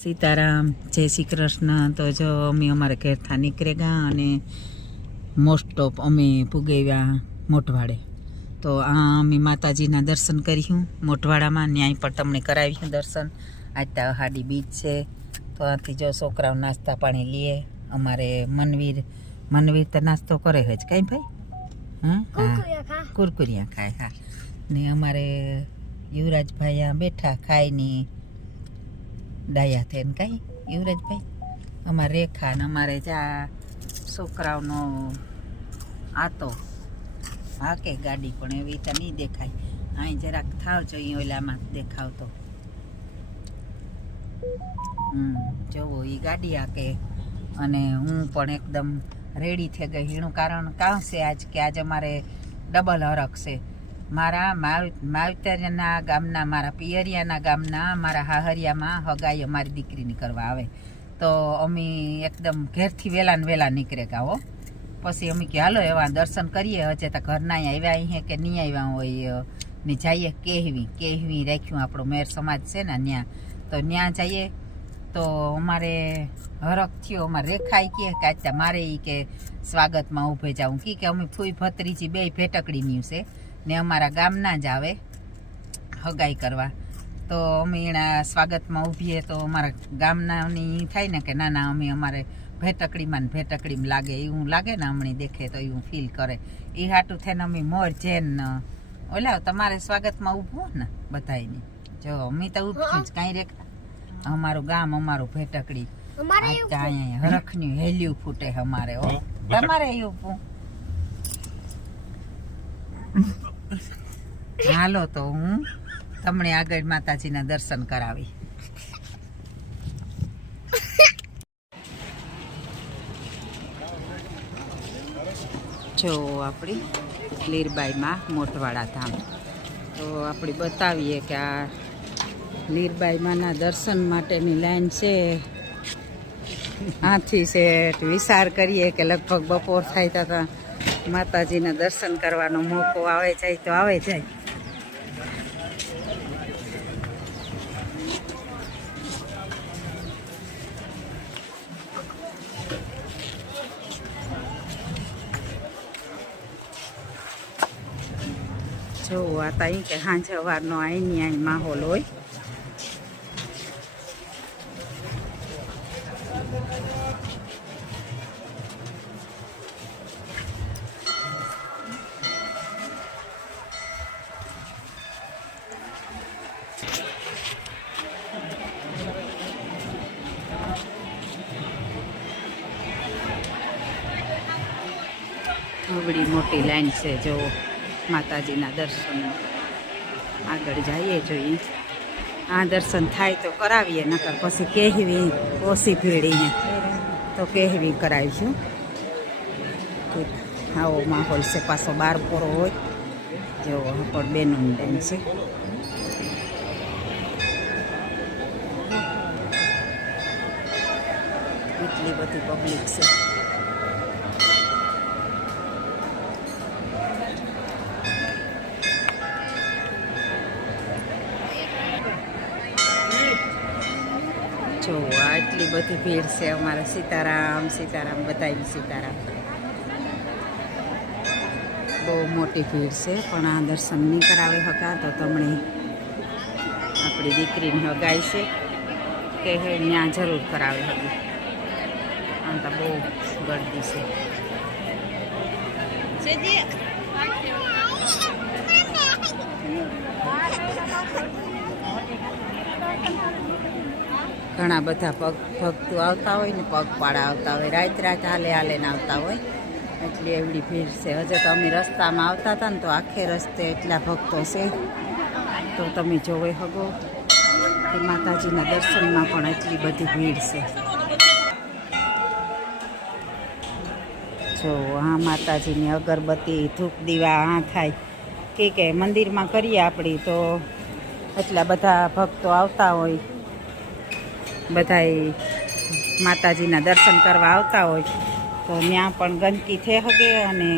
સીતારામ, જય શ્રી કૃષ્ણ. તો જો અમે અમારે ઘેરથી નીકળે ગયા અને મોસ્ટ ઓફ અમે પુગાવ્યા મોઢવાડે. તો આ અમે માતાજીના દર્શન કર્યું મોઢવાડામાં. ન્યાય પણ તમને કરાવ્યું દર્શન. આજ તો અહાડી બીજ છે, તો આથી જો છોકરાઓ નાસ્તા પાણી લઈએ. અમારે મનવીર તો નાસ્તો કરે જ કાંઈ ભાઈ? હા, કુરકુરિયા ખાય. હા, ને અમારે યુવરાજભાઈ આ બેઠા ખાયની ડાયા થઈને કાંઈ યુવરાજભાઈ. અમારે રેખા ને અમારે જ્યાં છોકરાઓનો આતો હા કે ગાડી પણ એવી તો નહીં દેખાય. અહીં જરાક થાવ જોઈએ, ઓલામાં દેખાવતો. જવો એ ગાડી આકે અને હું પણ એકદમ રેડી થઈ ગઈ. એનું કારણ કાં છે આજ કે આજે અમારે ડબલ હરખ છે. મારા માવતરના ગામના, મારા પિયરિયાના ગામના, મારા હાહરિયામાં હગાઈ અમારી દીકરીની કરવા આવે. તો અમે એકદમ ઘેરથી વહેલા ને વહેલા નીકળે ગયા હો. પછી અમે કે હાલો એવા દર્શન કરીએ. હજે તો ઘરના આવ્યા અહીં કે નહીં આવ્યા હોય ને જઈએ કેહવી રાખ્યું આપણો મેર સમાજ છે ને ત્યાં. તો ત્યાં જઈએ તો અમારે હરખ થયો. અમારે રેખાઈ કે આજ મારે એ કે સ્વાગતમાં ઊભે જાઉં કે અમે ફૂઈ ભત્રીજી બે ભેટકડીની છે ને અમારા ગામના જ આવે હગાઈ કરવા. તો અમે એના સ્વાગતમાં ઊભીએ તો અમારા ગામનાની થાય ને કે ના અમે અમારે ભેટકડીમાં ને ભેટકડીમાં લાગે એવું લાગે ને હમણાં દેખે તો એવું ફીલ કરે. એ હાટું થઈને અમે મોર જેન ઓલા તમારે સ્વાગતમાં ઊભું ને બધાની. જો અમે તો ઊભું જ કાંઈ રેખા. અમારું ગામ અમારું ભેટકડી અહીંયા હરખની હેલ્યું ફૂટે અમારે. તમારે એવું હાલો તો હું તમને આગળ માતાજીના દર્શન કરાવી. જો આપણી લીરબાઈમાં મોઢવાડા ધામ. તો આપણે બતાવીએ કે આ લીરબાઈમાંના દર્શન માટેની લાઈન છે. આથી છે વિચાર કરીએ કે લગભગ બપોર થાય તો માતાજીના દર્શન કરવાનો મોકો આવે જાય તો આવે જાય. જો આ ત્યાં કે સાંજ સવારનો અહીં માહોલ હોય. બડી મોટી લાઈન છે. જો માતાજીના દર્શન આગળ જઈએ જોઈએ. આ દર્શન થાય તો કરાવીએ, નકર પછી કહેવી ઓછી ભીડીને તો કહેવી કરાવીશું. આવો માહોલ છે. પાછો બાર પૂરો હોય. જો પણ બેનનું બેન છે. એટલી બધી પબ્લિક છે. જો આટલી બધી ભીડ છે. અમારે સીતારામ બધાય સીતારામ. બહુ મોટી ભીડ છે, પણ આ દર્શન નહીં કરાવે હકા તો તમને આપણી દીકરીને હગાઈ છે કે ત્યાં જરૂર કરાવે હતી. આમ તો બહુ ગળદી છે. ઘણા બધા ભક્તો આવતા હોય ને પગપાળા આવતા હોય. રાત હાલે ને આવતા હોય. એટલે એવડી ભીડ છે. હજે તો અમે રસ્તામાં આવતા હતા ને તો આખે રસ્તે એટલા ભક્તો છે. તો તમે જોવે હગો કે માતાજીના દર્શનમાં પણ એટલી બધી ભીડ છે. જો આ માતાજીની અગરબત્તી ધૂપ દીવા આ થાય કે મંદિરમાં કરીએ આપણી તો એટલા બધા ભક્તો આવતા હોય. બધાય માતાજીના દર્શન કરવા આવતા હોય તો ત્યાં પણ ગંદકી થઈ શકે અને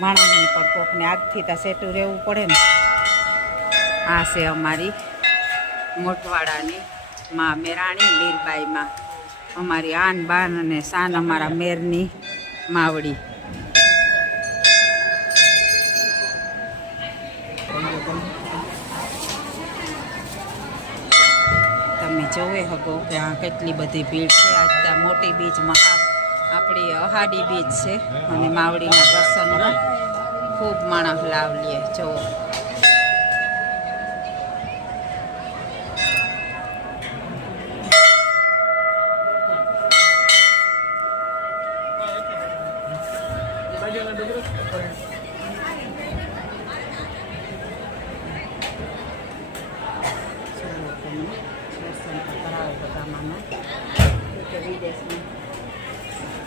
માણસની પણ કોકને આગથી તો સેટું રહેવું પડે ને. આ છે અમારી મોઢવાડાની માં મેરાણી લીરબાઈમાં અમારી આન બાન અને શાન અમારા મેરની માવડી. તમે જોવે શકો કે આ કેટલી બધી ભીડ છે. આજ ત્યાં મોટી બીજમાં આપણી અહાડી બીજ છે અને માવડીના દર્શનમાં ખૂબ માણસ લાવ લે. જોવો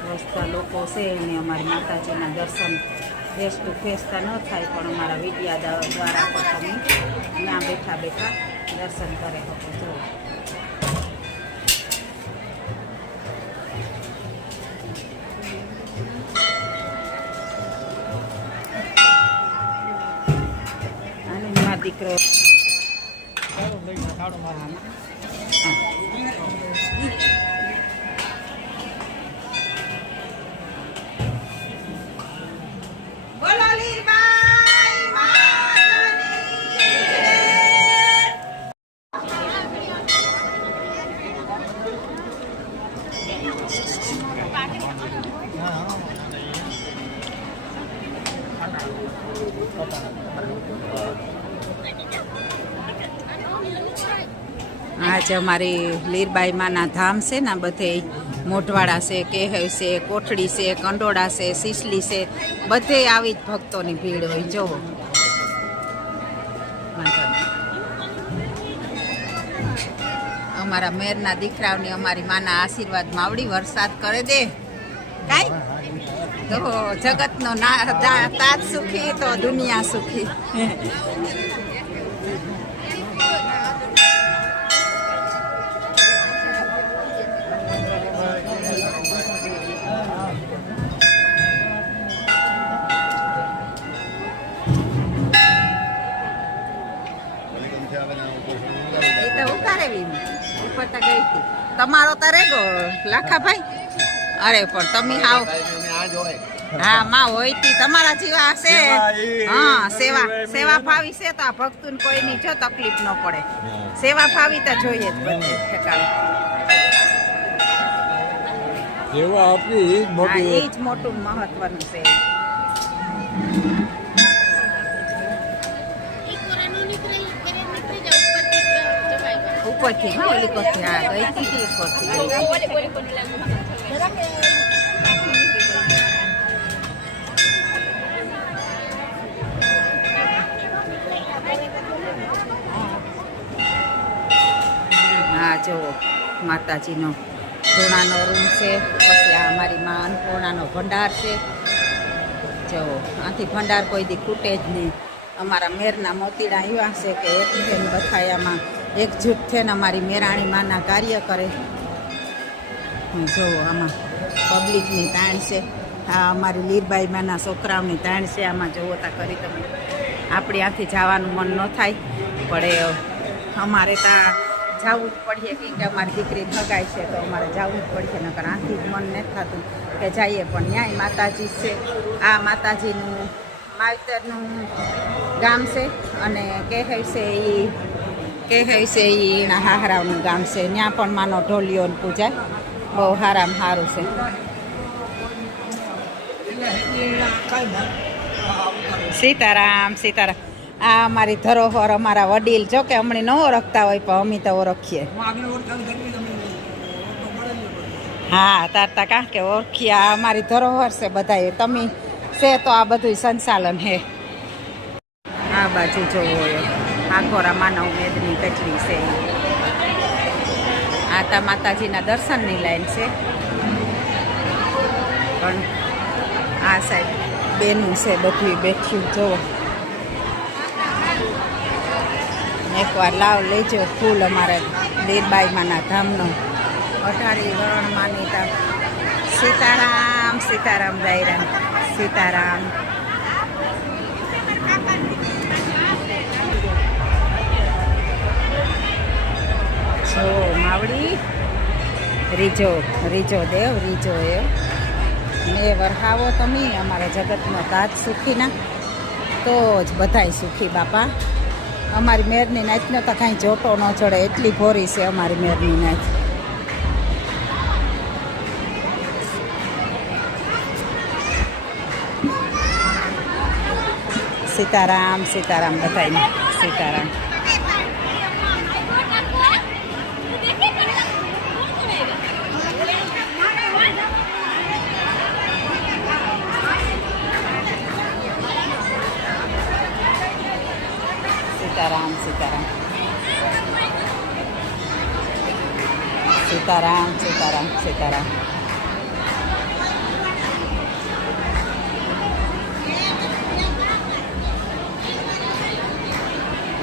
વસતા લોકો છે અને અમારી માતાજીના દર્શન ફેસ ટુ ફેસ તો ન થાય, પણ અમારા વિડિયા દ્વારા પણ તમે ત્યાં બેઠા બેઠા દર્શન કરે શકો છો. અને મારા દીકરો આજે અમારી લીરબાઈ માના ધામ છે ને, બધે મોઢવાડા છે, કેહવ છે, કોઠડી છે, કંડોળા છે, સિસલી છે, બધે આવી જ ભક્તોની ભીડ હોય. જોવો અમારા મેરના દીકરાઓની અમારી માના આશીર્વાદ માવડી વરસાદ કરે દે કાંઈ તો જગતનો તાજ સુખી તો દુનિયા સુખી. તમારો તો રેગો લાખાભાઈ. અરે પણ તમે હાવ હા માં હોય તી તમારા જેવા છે. હા સેવા ફાવી છે તો આ ભક્તુને કોઈની જો તકલીફ ન પડે. સેવા ફાવી તો જોઈએ જ બધે ઠેકાણે. એ જ મોટું મહત્વનું છે. ઉપરથી હા ઓલી કોથી હા ગઈ હતી ઉપરથી હા જો માતાજીનો ધોણાનો રૂમ છે. પછી આ અમારી માં અન્નપૂર્ણાનો ભંડાર છે. જો આથી ભંડાર કોઈ દી ખૂટે જ નહીં. અમારા મેરના મોતીડા એવા છે કે એક ફેન બથાયામાં એકજૂટ થઈને અમારી મેરાણી માના કાર્ય કરે. જો આમાં પબ્લિકની તાણ છે. આ અમારી લીરબાઈ માના છોકરાઓની તાણ છે. આમાં જોવો તા કરી તમે. આપણે આથી જવાનું મન ન થાય, પણ અમારે ત્યાં જવું જ પડીએ કે અમારી દીકરી ઠગાય છે તો અમારે જવું જ પડશે. નકર આથી જ મન નથી થતું કે જઈએ. પણ ન્યાય માતાજી છે. આ માતાજીનું માવતરનું ગામ છે અને કહેવાય છે એના હાહરાવનું ગામ છે. ત્યાં પણ માનો ઢોલિયો પૂજાય. બહુ સારામાં સારું છે. સીતારામ સીતારામ. આ અમારી ધરોહર અમારા વડીલ જો કે હમણાં ન ઓળખતા હોય પણ અમે તો ઓળખીએ. હા તારતા કાં કે ઓળખીએ. આ અમારી ધરોહર છે બધા. તમે છે તો આ બધું સંચાલન હે. આ બાજુ જોવો આખોરા માનવ મેદની કચરી છે. આ તા માતાજીના દર્શનની લાઈન છે. પણ આ સાઈડ બેનું છે બધી બેઠ્યું. જોવો એકવાર લાવ લેજો ફૂલ અમારા લીરબાઈ માના ધામનો. 18 વરણ માનીતા. સીતારામ સીતારામ દાયરા સીતારામ. જો માવડી રીજો રીજો દેવ રીજો એવ ને વરહાવો તમે અમારા જગતનો તાજ સુખીના તો જ બધાય સુખી બાપા. અમારી મેરની નાચનો તો કાંઈ જોટો ન ચડે એટલી ભોરી છે અમારી મેરની નાચ. સીતારામ સીતારામ બધાને સીતારામ. સીતારામ સીતારામ સીતારામ સીતારામ સીતારામ.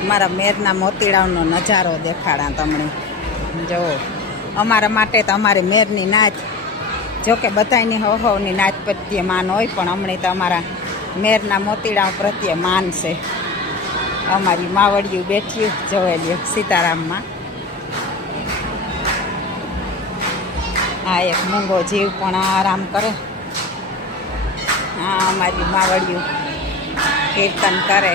અમારા મેરના મોતીડાનો નજારો દેખાડા તમને જુઓ. અમારા માટે તો અમારી મેરની નાચ, જોકે બધાની હવની નાચ પ્રત્યે માન હોય, પણ અમને તો અમારા મેરના મોતીડા પ્રત્યે માન છે. અમારી માવડિયું બેઠ્યું જોયેલ્યું સીતારામમાં. આ એક મૂંગો જીવ પણ આરામ કરે. હા અમારી માવડિયું કીર્તન કરે.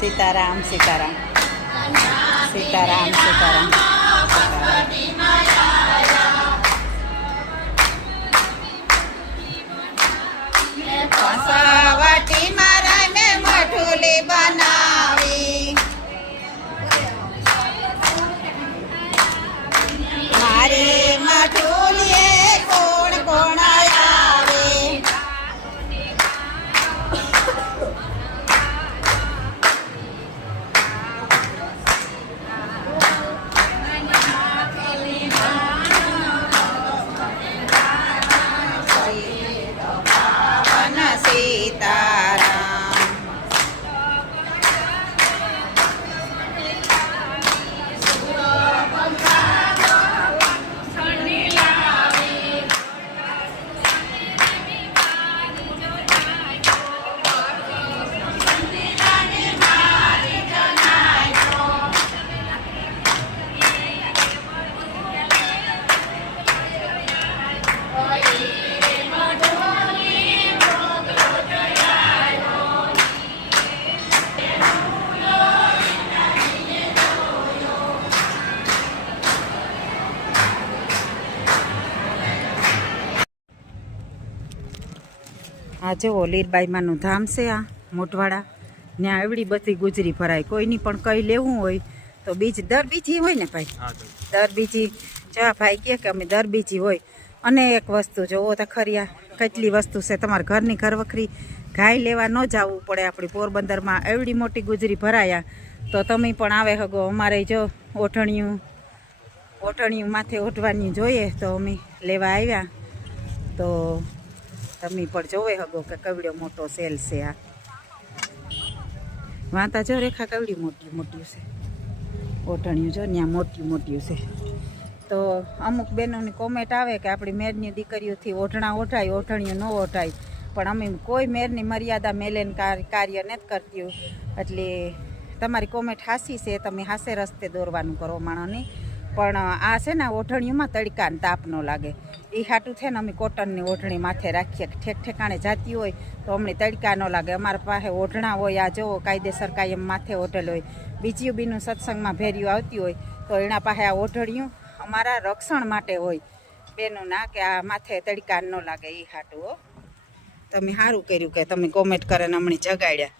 સીતારામ સીતારામ સીતારામ સીતારામ. વાટી મારા મેં મઠુલી બનાવી, મારી મઠુલીએ કોણ કોણ આવે, સીતારામ. આ જુઓ લીરબાઈમાનું ધામ છે, આ મોટવાડા. ત્યાં એવડી બધી ગુજરી ભરાય. કોઈની પણ કંઈ લેવું હોય તો દર બીજી હોય ને ભાઈ, દર બીજી. જા ભાઈ કે અમે દર બીજી હોય. અને એક વસ્તુ જોવો તો ખરી, આ કેટલી વસ્તુ છે. તમારા ઘરની ઘરવખરી ગાય લેવા ન જવું પડે. આપણી પોરબંદરમાં એવડી મોટી ગુજરી ભરાયા તો તમે પણ આવે હગો. અમારે જો ઓઢણિયું માથે ઓઢવાની જોઈએ તો અમે લેવા આવ્યા. તો તમે પણ જોવે હગો કે કવડ્યો મોટો સેલ છે. આ વાંતા જો રેખા કવડી મોટી મોટી છે. ઓઢણિયું જો ત્યાં મોટી મોટી છે. તો અમુક બહેનોની કોમેન્ટ આવે કે આપણી મેરની દીકરીઓથી ઓઢણા ઓઢાય, ઓઢણિયું ન ઓઢાય. પણ અમે કોઈ મેરની મર્યાદા મેલેન કાર્ય નથી કરતી. એટલે તમારી કોમેન્ટ હાસી છે, તમે હાસે રસ્તે દોરવાનું કરો માણસને. પણ આ છે ને ઓઢણીઓમાં તડકાને તાપ ન લાગે એ હાટું છે ને અમે કોટનની ઓઢણી માથે રાખીએ. ઠેક ઠેકાણે જાતી હોય તો અમને તડકા ન લાગે. અમારા પાસે ઓઢણા હોય. આ જુઓ કાયદેસર કાયમ માથે ઓઢેલ હોય. બીજી બીનું સત્સંગમાં ભેર્યું આવતી હોય તો એના પાસે આ ઓઢણિયું અમારા રક્ષણ માટે હોય બેનું ના, કે આ માથે તડકા ન લાગે એ હાટું. હો તમે સારું કર્યું કે તમે કોમેન્ટ કરે ને હમણાં જગાડ્યા.